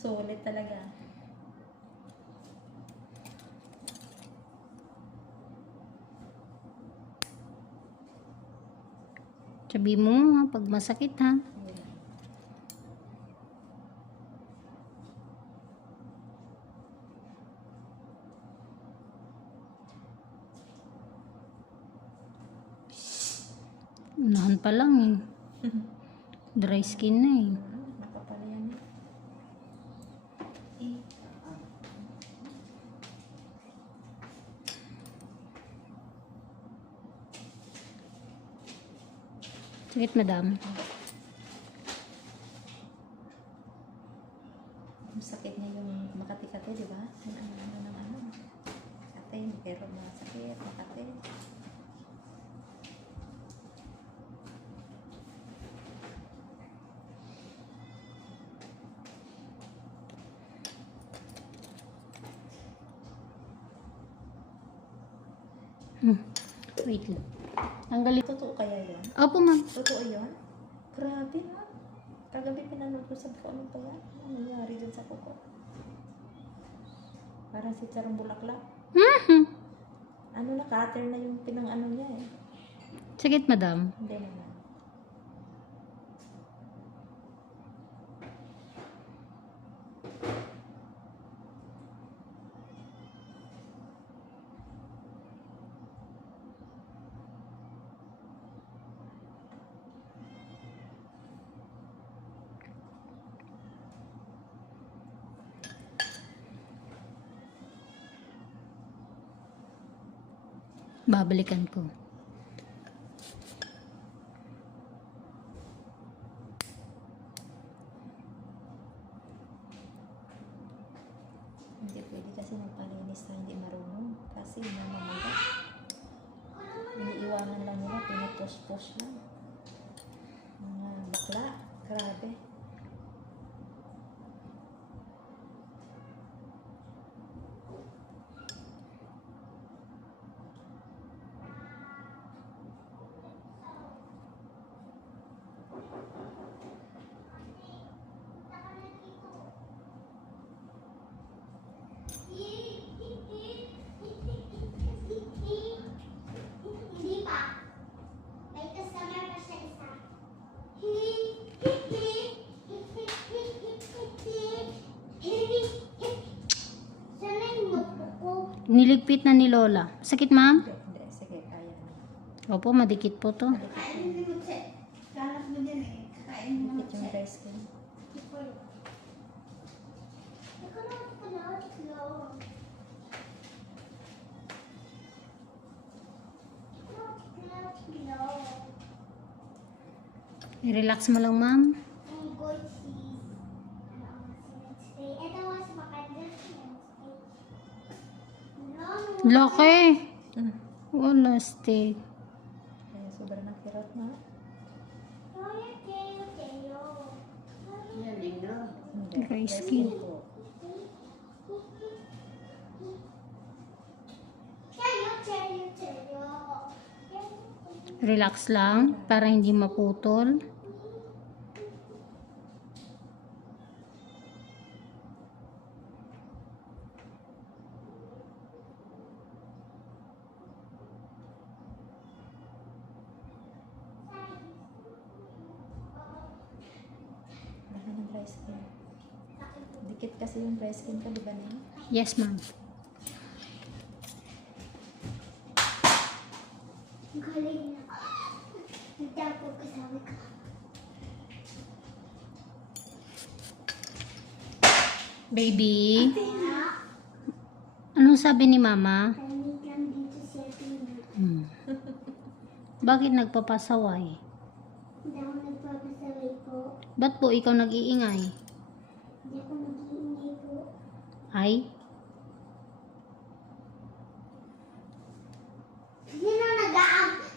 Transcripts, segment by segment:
Sulit talaga. Sabi mo ha, pag masakit ha. Ayan. Unahan pa lang eh. Dry skin na eh. Nakapala yan. Eh. Sakit, madam. Masakit niya yung Makati-Kati, di ba? Ano. Kati, pero masakit, Makati. Wait lang. Ang galit. Totoo kaya yun? Opo, ma'am. Totoo yun? Grabe na. Kagabi pinanood ko, sabi ko, ano pa yan? Ano nangyari dun sa kuko? Parang si Charong Bulaklak. Ano na, cutter na yung pinang-ano niya eh. Sakit, madam. Hindi naman. Babalikan ko. Hindi pwede kasi magpalinis na hindi marunong. Kasi namamaga. Iniiwanan lang nila, pinipush-push lang. Mga bakla. Grabe. Hindi pa. May customer pa siya isa. Sana yung notebook ko. Niligpit na ni Lola. Sakit, ma'am? Hindi. Sige, kaya na. Opo, madikit po to. Kain mo mo siya. Kalat mo dyan eh. Kain mo mo Bakit yung siya. dry skin? I-relax mo lang, ma'am. Laki. Wala, stay. Kaya sobrang nakirot na. Hindi. Dry skin. po. Relax lang para hindi maputol. Laki ng dry skin. Dikit kasi yung dry skin ko, di ba na? Yes, ma'am. Galing na. Nagtapos ko sa wika. Baby, anong sabi ni mama? Tahimik lang dito siya tingin. Bakit nagpapasaway? Hindi ako nagpapasaway po. Ba't po ikaw nag-iingay? Hindi ako nag-iingay po. Ay? Sino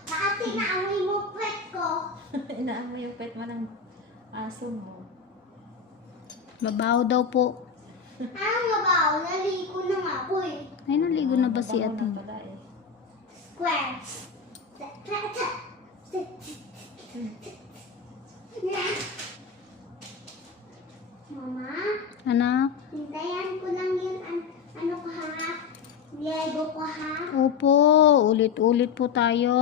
Kasi naamoy mo pet ko. Inaamoy yung pet mo ng aso mo. Mabaho daw po. Anong mabaho? Naligo na nga po eh. Ay, naligo na ba si Mabaho ate? na pala eh. Square. Mama? Anak? Hintayan ko lang yun. Ano ko ha? Diego ko ha? Opo, ulit-ulit po tayo.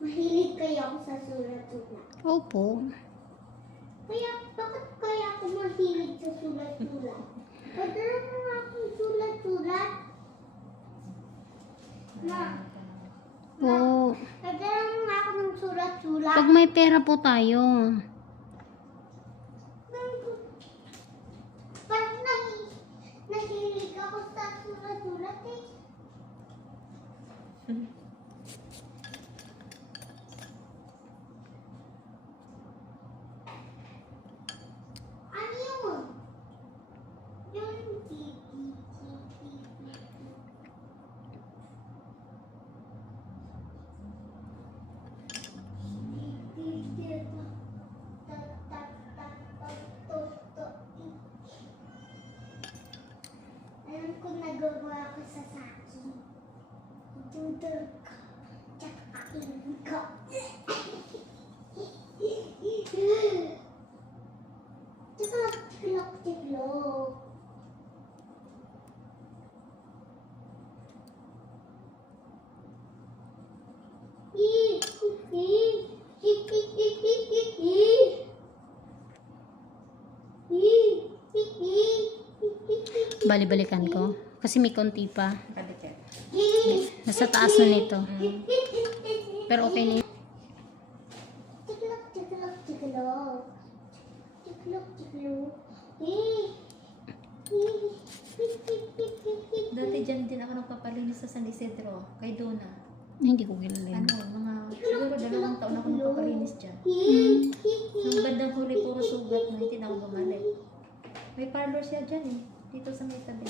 Mahilig kayo ako sa sulat-sulat. Opo. Kaya, bakit kaya ako mahilig sa sulat-sulat? Padala mo nga akong sulat-sulat. Ma, Po. padala mo nga ako ng sulat-sulat. Pag may pera po tayo. Pag nahilig ako sa sulat-sulat eh. Ano yun? Yung alam ko nagawa ko sa saki. Doodle ko. Tsaka kainin ko. Tiklok, tiklok, tiklok. Bali-balikan ko. Kasi may konti pa. Balikan. Nasa taas na nito. Pero okay na yun. Tiklok, tiklok, tiklok. Tiklok, tiklok. Dati dyan din ako nagpapalinis sa San Isidro, kay Dona. Hindi ko kilala. Ano, siguro 2 taon ako nagpapalinis dyan. Nung bandang huli, puro sugat na, hindi na ako bumalik. May parlor siya dyan eh, dito sa may tabi.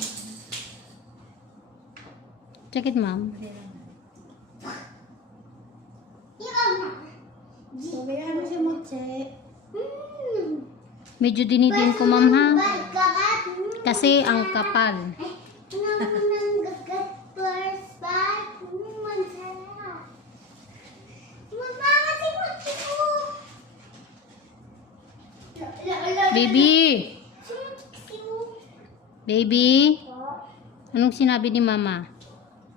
Check it, ma'am. Hindi lang. Ano si Moche? Medyo dinidin ko, ma'am, ha? Kasi ang kapal. Nang gagat first bite. Masarap. Mama, si Moche ko. Baby! Si Moche ko. Baby! Anong sinabi ni mama?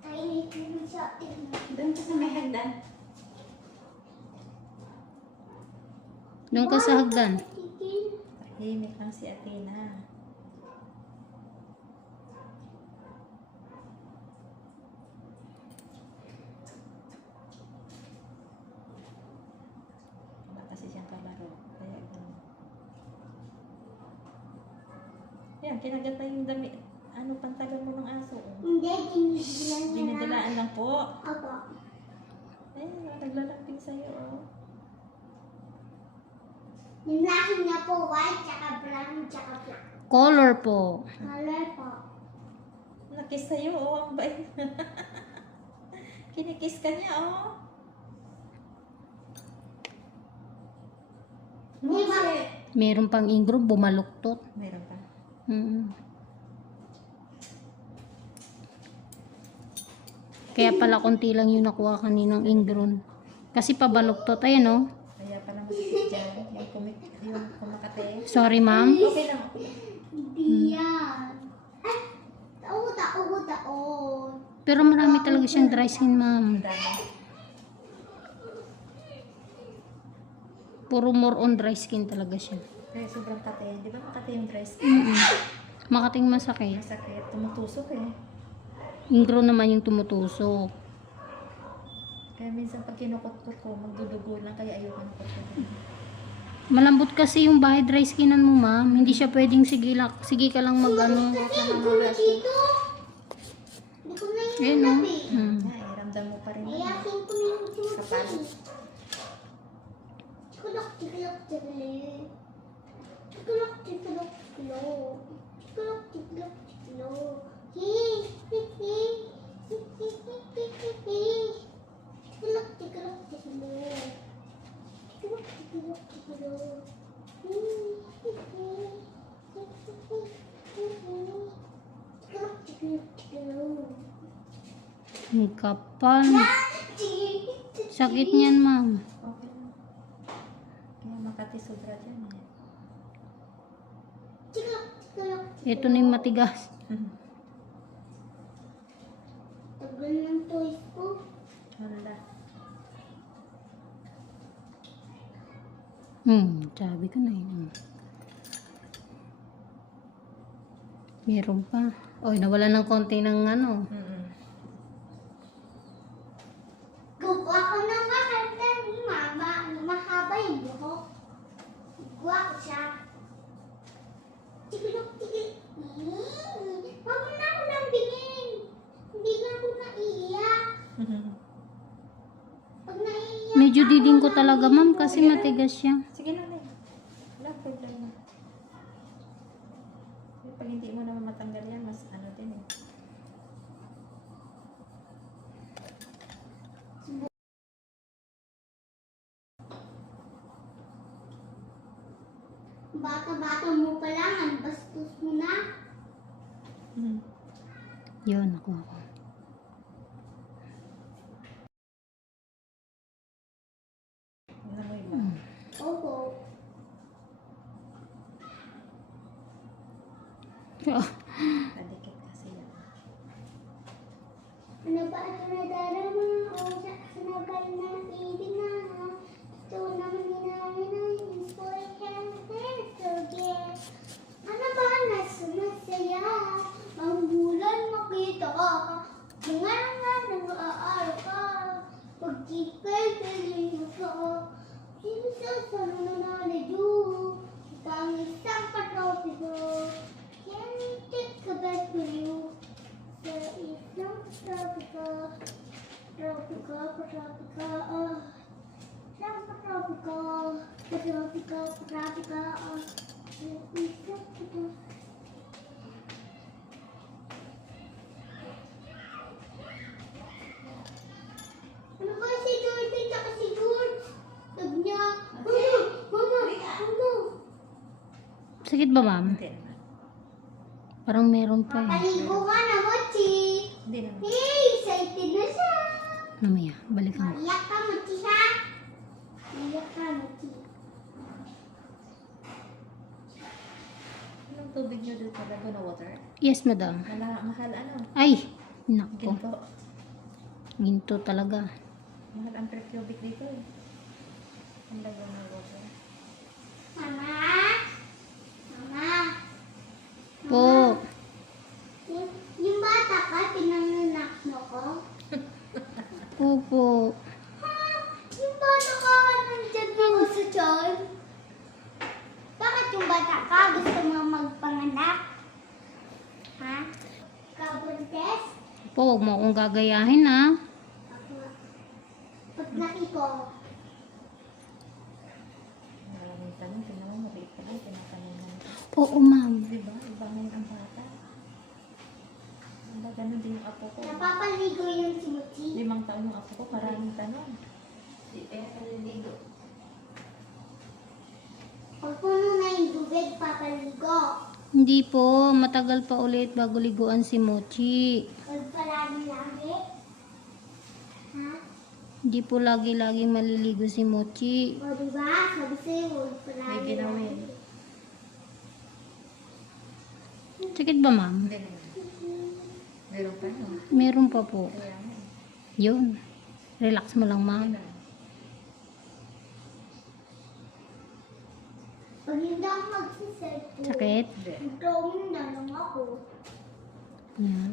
Kainitin mo sa atin. Doon ka sa may hagdan. Doon ka sa hagdan. Tahimik lang si Athena. Wala kasi siyang kalaro. Kaya ganun. Yan, kinagat na yung dami. Ano, pantalon mo ng aso. Oh. Hindi, ginigilan niya na. Dinadalaan lang po. Opo. Ayun, naglalambing sa'yo. Oh. Yung lahi niya po, white, tsaka brown, tsaka black. Color po. Color po. Nakiss sa'yo, oh. Ang bait. Kinikiss ka niya, oh. Di ba? Meron pang ingro, bumaluktot. Meron pa. Kaya pala konti lang yung nakuha kaninang ingron. Kasi pabaluktot. Ayan, oh. Kaya pala masakit dyan. Yung kumakate. Sorry, ma'am. Okay lang. Hindi yan. Ay, taon. Pero marami talaga siyang dry skin, ma'am. Dami. Puro more on dry skin talaga siya. Kaya sobrang kate. Di ba makate yung dry skin? Makating masakit. Masakit. Tumutusok eh. Ingro naman yung tumutusok. Kaya minsan pag kinukot-kot ko, magdudugo lang. Kaya ayoko na kot-kot. Malambot kasi yung bahay dry skinan mo, ma'am. Hindi siya pwedeng sige ka lang mag-ano. Kasi ang gulo dito. Hindi ko na Ayan, yung oh. labi. Ramdam mo pa rin. Ayakin ko na yung Kapal. Tikulok, tikulok, tikulok. Tikulok, tikulok, tikulok. Tikulok, tikulok, tikulok. Hey, hey, hey. Tikulok, tikulok, tikulok. Tikulok, tikulok, tikulok. Tikulok, tikulok, tikulok. Ang kapal. Sakit niyan, ma'am. Okay lang. Kaya makate dati sobra dyan eh. Chiklok, chiklok. Ito na yung matigas. Tagal ng toys ko. Wala. Sabi ko na yun. Meron pa. Oy, nawala ng konti ng ano. Kukuha ko ng makanta ni Mama. Mahaba yung buhok. Kukuha ko siya. Chiklok, chiklok. Huwag mo na ako lambingin. Hindi na ako naiiyak. Pag naiiyak Medyo ako, diding ko talaga, ma'am, lambingin kasi ko. matigas siya. Sige lang eh. Wala problema. Pag hindi mo naman matanggal yan, mas ano din eh. Bata-bata mo pa lang, ang bastos mo na. Yun, nakuha ko. Ano mo iba? Opo. Nadikit kasi yan. Ano ba ito na darama? O sinagal na ibig na. Ito naman ninamin na inspiration yes. Ano ba nasumasaya? Ang bulan makita ka. Mga nga nag-aaral ka. Pag-ikay piling ka. Sino sa sarang na nanadyo? Pang isang patropiko. Can we take a back with you? Sa isang patropiko. Patropiko, patropiko. Isang patropiko. Patropiko, patropiko. Isang patropiko. Ano ba si George at si George? Sabi niya, Mama, Mama. Sakit ba, ma'am? Hindi naman. Parang meron pa eh. Papaligo ka na, Mochi. Hindi naman. Hey, excited na siya. Mamaya, balikan ko. Iyak ka, Mochi, ha? Iyak ka, Mochi. Anong tubig nyo doon talaga na water? Yes, madam. Mahal ano? Ay, nako. Ginto. Ginto talaga. Mahal ang per cubic dito eh. Ang lago ng water. Mama? Mama? Po. Yung bata ka, pinanganak mo ko? Opo. Ha? Yung bata ka, nandyan mo sa tiyan? Bakit yung bata ka, gusto mo magpanganak? Ha? Kabuntes? Po, huwag mo akong gagayahin ha. Pag laki ko, Maraming tanong. Tingnan mo, maliit pa lang. Tinatanungan. Oo, ma'am. Diba? Iba ngayon ang bata. Diba? Ganun din yung apo ko. napapaligo yung si Mochi. 5 taon yung apo ko. Maraming tanong. Di kaya paliligo. Pag puno na yung tubig, papaligo. Hindi po, matagal pa ulit bago liguan si Mochi. Huwag palagi-lagi. Ha? Hindi po lagi-lagi maliligo si Mochi. O diba? Sabi sa'yo, huwag May palagi-lagi. ginawin. Sakit ba, ma'am? Hindi naman. Meron pa no? Meron pa po. Kaya nga. Yun. Relax mo lang, ma'am. Pag hindi ako magsiselfie, Sakit? Hindi. mag-drawing na lang ako. Yan.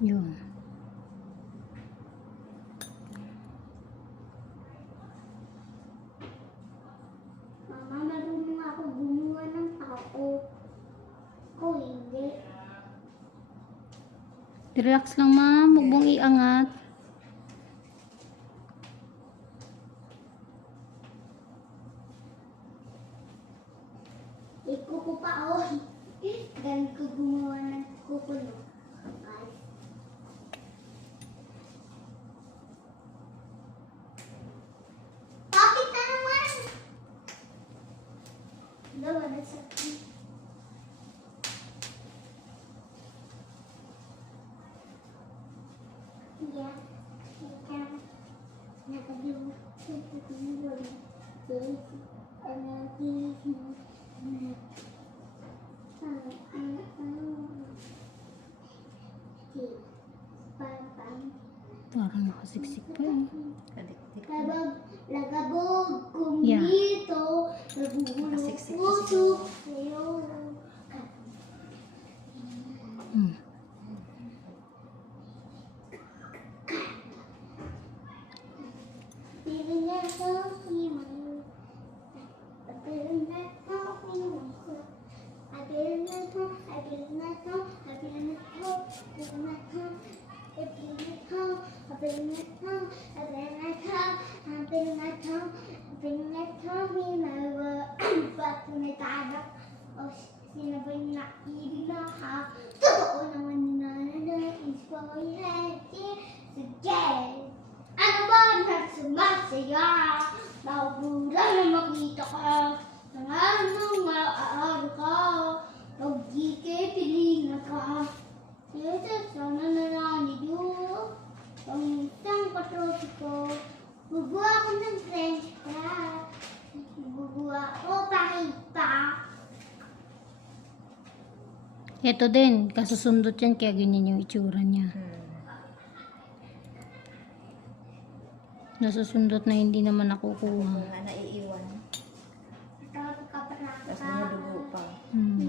Yun. Mama, marunong ako gumawa ng tao. Ako hindi. Relax lang, ma'am. Huwag mong iangat. Ikuko pa ako. Ganun ko gumawa ng kukulo. Ay. Bakit na naman? Dawa na sa akin. Yeah. Parang nakasiksik pa eh. Kadikdik. Lagabog kung Yeah. dito, nagugulong Nakasiksik puso sa'yo. Hmm. Feeling that healthy, man. I feeling that healthy, man. I feeling that healthy, I feeling that healthy, I feeling that healthy, I feeling that healthy. I feeling that healthy, I feeling that healthy, I feeling that healthy, I feeling that healthy, I feeling that healthy, my world. Ba't tumitarap o sinabay na ibig na ha? Totoo naman na nais ko ay hindi. Sige! Ano ba na sumasaya? Nakabura na makita ka. Nangarang maaari ka. Pag di kayo piling ka. Dito sana nananig yun. Ang isang katropi ko. Guguha ko ng French fries. Guguha ko pa. Ito din, kasusundot yan kaya ganyan yung itsura niya. Nasusundot na hindi naman nakukuha. Mga naiiwan. Tapos ka pa Tapos numudugo pa. Hmm.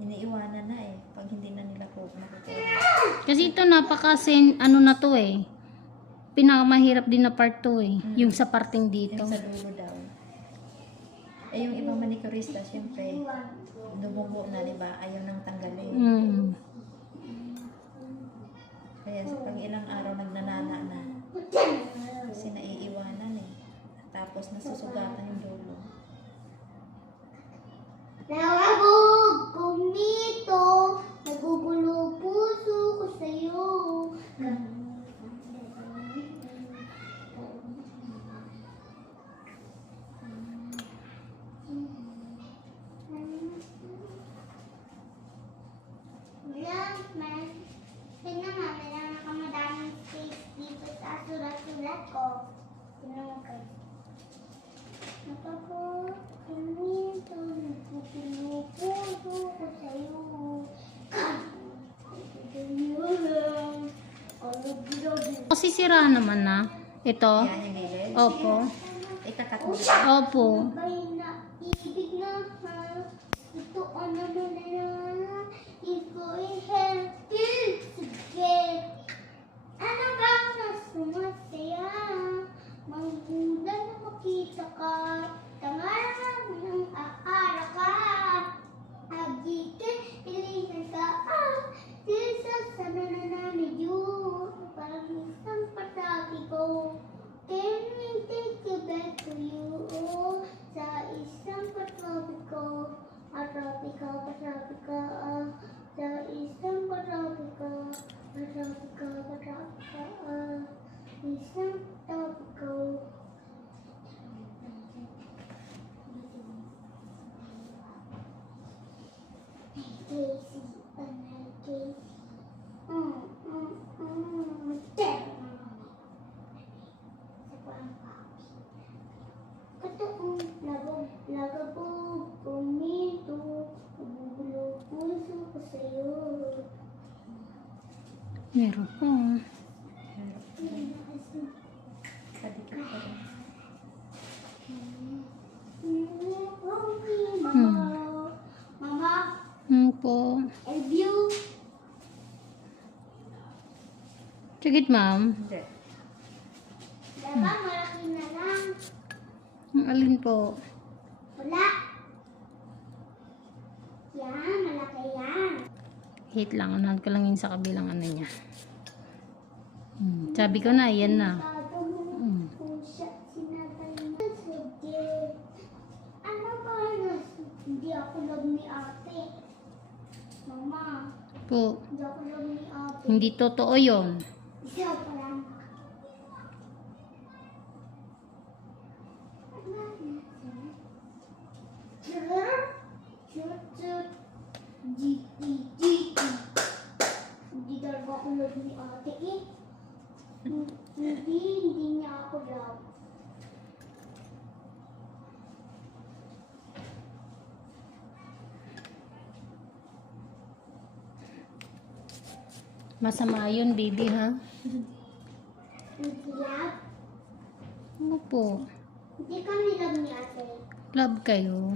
Iniiwanan na eh. Pag hindi na nila po nakukuha. Kasi ito ano na to eh. Pinakamahirap din na part to eh. Yung sa parting dito. Yung sa dulo daw. Eh yung ibang manicurista, syempre, dumugo na, di ba? Ayaw nang tanggalin. Hmm. Kaya sa pag ilang araw nagnanana na. Kasi naiiwanan eh. Tapos nasusugatan yung dulo. Nawabog kumito, nagugulo puso ko sa'yo. Tingnan mo, meron ako madaming space dito sa sulat-sulat ko. Tingnan mo kayo. Napapog kumito, nagugulo puso ko sa'yo. Kasi sira naman na. Ito. Yan yung lilis. Opo. Itakat mo. Opo. May naibig na ha. Ito ano na. Iko i-healthy. Sige. Ano ba na sumasaya? Manggulan na makita ka. Tangarang ng aara ka. Agitin, ilihan ka. Disa sa nanananig yun. Parang isang patabi ko. Can we take you back to you? Sa isang patrabi ko. Patrabi ka. Sa isang patrabi ka. Patrabi ka. Isang patrabi ko. Casey, Casey. Katoong lagabog kumito, nagugulo puso ko sa'yo. Meron po. Kadikit pa rin. Mama, Po. I love you. Sige, ma'am. Hindi. Diba, malaki na lang. Ang alin po? Wala. Yan, malaki yan. Hit lang. Unahan ko lang yun sa kabilang ano niya. Sabi ko na, yan na. Bago mo kung siya sinabay mo. Sige. Ano ba na? Hindi ako love ni ate. Mama, Po. hindi ako love ni ate. Hindi totoo yon. Isa pa lang. Hindi talaga ako love ni ate eh. Hindi niya ako love. Masama yun, baby, ha? Hindi love. Ano po? Hindi kami love ni ate. Love kayo.